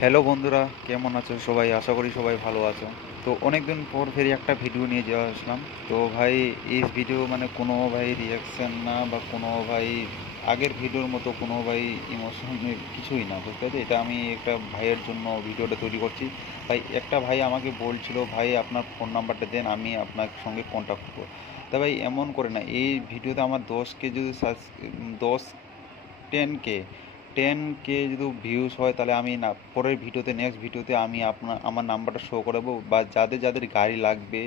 Hello বন্ধুরা, কেমন আছো সবাই? আশা করি সবাই ভালো আছো। তো অনেক দিন পর ফের একটা ভিডিও নিয়ে যাওয়া আসলাম। তো ভাই, এই ভিডিও মানে কোনো ভাই রিয়াকশান না বা কোনো ভাই আগের ভিডিওর মতো কোনো ভাই ইমোশন কিছুই না, বুঝতে পারছি। এটা আমি একটা ভাইয়ের জন্য ভিডিওটা তৈরি করছি। ভাই, একটা ভাই আমাকে বলছিল, ভাই আপনার ফোন নাম্বারটা দেন, আমি আপনার সঙ্গে কন্ট্যাক্ট করবো। তা ভাই এমন করে না, এই ভিডিওতে আমার 10K যদি 10K 10K যদি ভিউজ হয়, তাহলে আমি না পরের ভিডিওতে, নেক্সট ভিডিওতে আমি আমার নাম্বারটা শো করাবো। বা যাদের যাদের গাড়ি লাগবে,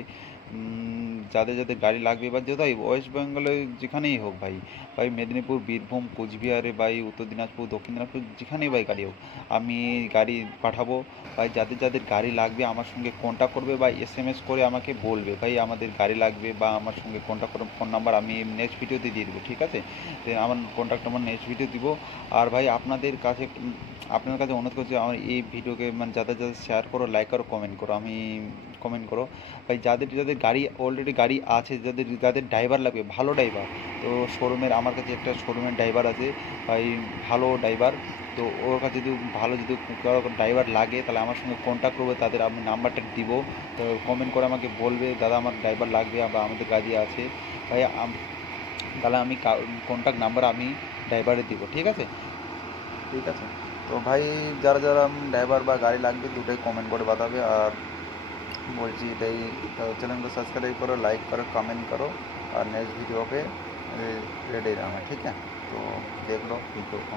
যাদের যাদের গাড়ি লাগবে বা যেটাই ওয়েস্ট বেঙ্গলে যেখানেই হোক ভাই, ভাই মেদিনীপুর, বীরভূম, কোচবিহারে ভাই, উত্তর দিনাজপুর, দক্ষিণ দিনাজপুর, যেখানেই ভাই গাড়ি হোক, আমি গাড়ি পাঠাবো। ভাই যাদের যাদের গাড়ি লাগবে আমার সঙ্গে কন্ট্যাক্ট করবে বা SMS করে আমাকে বলবে, ভাই আমাদের গাড়ি লাগবে, বা আমার সঙ্গে কন্ট্যাক্ট করে ফোন নাম্বার আমি নেক্সট ভিডিওতে দিয়ে দেবো, ঠিক আছে? আমার কন্ট্যাক্ট নাম্বার নেক্সট ভিডিও দিব। আর ভাই আপনাদের কাছে আপনার কাছে অনুরোধ করছি, আমার এই ভিডিওকে মানে যাদের যাদের শেয়ার করো, লাইক করো, কমেন্ট করো। আমি কমেন্ট করো ভাই, যাদের যাদের গাড়ি অলরেডি গাড়ি আছে, যাদের যাদের ড্রাইভার লাগবে, ভালো ড্রাইভার। তো শোরুমের, আমার কাছে একটা শোরুমের ড্রাইভার আছে ভাই, ভালো ড্রাইভার। তো ওর কাছে যদি ভালো যদি কারো ড্রাইভার লাগে, তাহলে আমার সঙ্গে কন্ট্যাক্ট করবে, তাদের আমি নাম্বারটা দিব। তো কমেন্ট করে আমাকে বলবে, দাদা আমার ড্রাইভার লাগবে বা আমাদের গাড়ি আছে ভাই, তাহলে আমি কন্ট্যাক্ট নাম্বার আমি ড্রাইভারে দিব, ঠিক আছে? ঠিক আছে। তো ভাই, যারা যারা ড্রাইভার বা গাড়ি লাগবে, দুটোই কমেন্ট করে বাতাবে। আর বলছি এটাই, চ্যানেলটা সাবস্ক্রাইব করো, লাইক করো, কমেন্ট করো। আর নেক্সট ভিডিও पे रेडी रहना, ठीक है? तो देख लो वीडियो को।